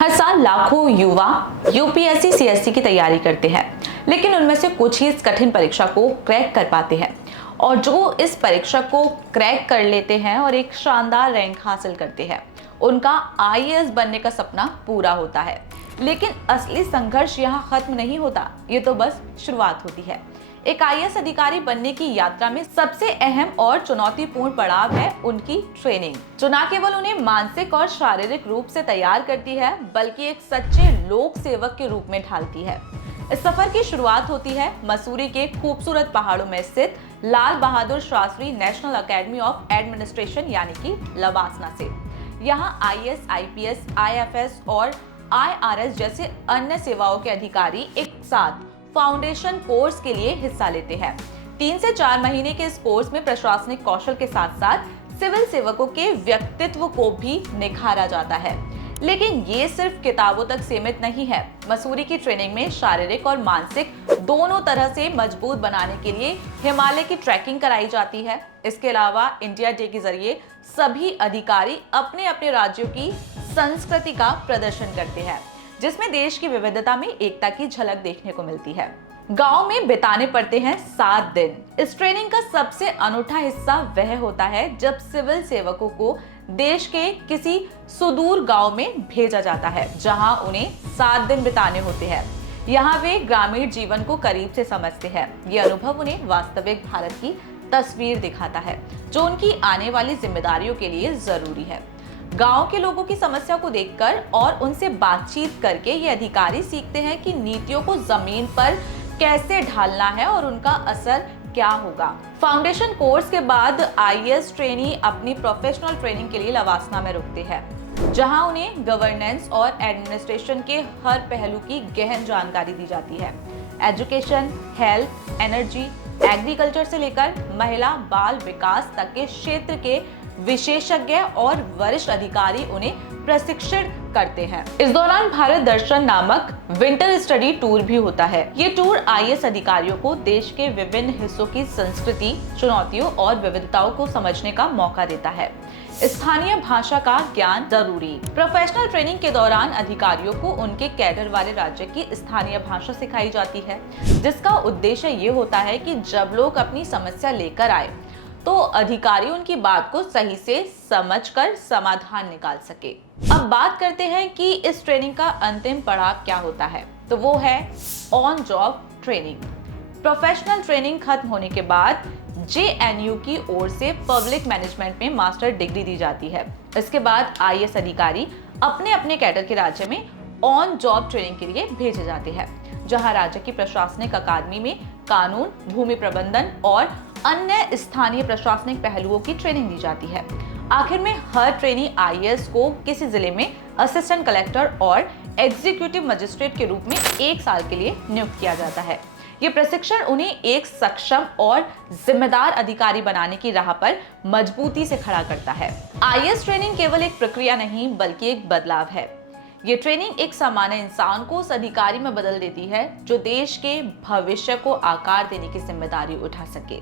हर साल लाखों युवा यूपीएससी सीएससी की तैयारी करते हैं, लेकिन उनमें से कुछ ही इस कठिन परीक्षा को क्रैक कर पाते हैं। और जो इस परीक्षा को क्रैक कर लेते हैं और एक शानदार रैंक हासिल करते हैं, उनका आईएएस बनने का सपना पूरा होता है। लेकिन असली संघर्ष यहाँ खत्म नहीं होता, ये तो बस शुरुआत होती है। एक आईएएस अधिकारी बनने की यात्रा में सबसे अहम और चुनौतीपूर्ण पड़ाव है उनकी ट्रेनिंग, जो न केवल उन्हें मानसिक और शारीरिक रूप से तैयार करती है, बल्कि एक सच्चे लोक सेवक के रूप में ढालती है। इस सफर की शुरुआत होती है मसूरी के खूबसूरत पहाड़ों में स्थित Lal Bahadur Shastri national academy of administration यानी कि लवासना से। यहाँ आईएएस, आईपीएस, आईएफएस और आईआरएस जैसे अन्य सेवाओं के अधिकारी एक साथ फाउंडेशन कोर्स के लिए हिस्सा लेते हैं। 3 से 4 महीने के इस कोर्स में प्रशासनिक कौशल के साथ साथ सिविल सेवकों के व्यक्तित्व को भी निखारा जाता है। लेकिन ये सिर्फ किताबों तक सीमित नहीं है। मसूरी की ट्रेनिंग में शारीरिक और मानसिक दोनों तरह से मजबूत बनाने के लिए हिमालय की ट्रैकिंग कराई जाती है। इसके अलावा इंडिया डे के जरिए सभी अधिकारी अपने अपने राज्यों की संस्कृति का प्रदर्शन करते हैं, जिसमें देश की विविधता में एकता की झलक देखने को मिलती है। गांव में बिताने पड़ते हैं 7 दिन। इस ट्रेनिंग का सबसे अनूठा हिस्सा वह होता है जब सिविल सेवकों को देश के किसी सुदूर गांव में भेजा जाता है, जहां उन्हें 7 दिन बिताने होते हैं। यहाँ वे ग्रामीण जीवन को करीब से समझते हैं। ये अनुभव उन्हें वास्तविक भारत की तस्वीर दिखाता है, जो उनकी आने वाली जिम्मेदारियों के लिए जरूरी है। गांव के लोगों की समस्या को देखकर और उनसे बातचीत करके ये अधिकारी सीखते हैं कि नीतियों को जमीन पर कैसे ढालना है और उनका असर क्या होगा। फाउंडेशन कोर्स के बाद आईएएस ट्रेनी अपनी प्रोफेशनल ट्रेनिंग के लिए लवासना में रुकते हैं, जहां उन्हें गवर्नेंस और एडमिनिस्ट्रेशन के हर पहलू की गहन जानकारी दी जाती है। एजुकेशन, हेल्थ, एनर्जी, एग्रीकल्चर से लेकर महिला बाल विकास तक के क्षेत्र के विशेषज्ञ और वरिष्ठ अधिकारी उन्हें प्रशिक्षण करते हैं। इस दौरान भारत दर्शन नामक विंटर स्टडी टूर भी होता है। ये टूर आईएएस अधिकारियों को देश के विभिन्न हिस्सों की संस्कृति, चुनौतियों और विविधताओं को समझने का मौका देता है। स्थानीय भाषा का ज्ञान जरूरी। प्रोफेशनल ट्रेनिंग के दौरान अधिकारियों को उनके कैडर वाले राज्य की स्थानीय भाषा सिखाई जाती है, जिसका उद्देश्य ये होता है कि जब लोग अपनी समस्या लेकर आए तो अधिकारी उनकी बात को सही से समझकर समाधान निकाल सके। अब बात करते हैं कि इस ट्रेनिंग का अंतिम पड़ाव क्या होता है, तो वो है on job training. Professional training खत्म होने के बाद जेएनयू की ओर से पब्लिक मैनेजमेंट में मास्टर डिग्री दी जाती है। इसके बाद आईएएस अधिकारी अपने अपने कैडर के राज्य में ऑन जॉब ट्रेनिंग के लिए भेजे जाते हैं, जहां राज्य की प्रशासनिक अकादमी में कानून, भूमि प्रबंधन और अन्य स्थानीय प्रशासनिक पहलुओं की ट्रेनिंग दी जाती है। आखिर में हर ट्रेनी आईएएस को किसी जिले में असिस्टेंट कलेक्टर और एग्जीक्यूटिव मजिस्ट्रेट के रूप में 1 साल के लिए नियुक्त किया जाता है। ये प्रशिक्षण उन्हें एक सक्षम और जिम्मेदार अधिकारी बनाने की राह पर मजबूती से खड़ा करता है। आईएएस ट्रेनिंग केवल एक प्रक्रिया नहीं, बल्कि एक बदलाव है। ये ट्रेनिंग एक सामान्य इंसान को उस अधिकारी में बदल देती है जो देश के भविष्य को आकार देने की जिम्मेदारी उठा सके।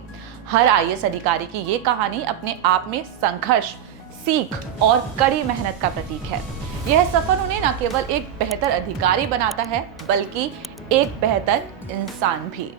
हर आईएएस अधिकारी की ये कहानी अपने आप में संघर्ष, सीख और कड़ी मेहनत का प्रतीक है। यह सफर उन्हें न केवल एक बेहतर अधिकारी बनाता है, बल्कि एक बेहतर इंसान भी।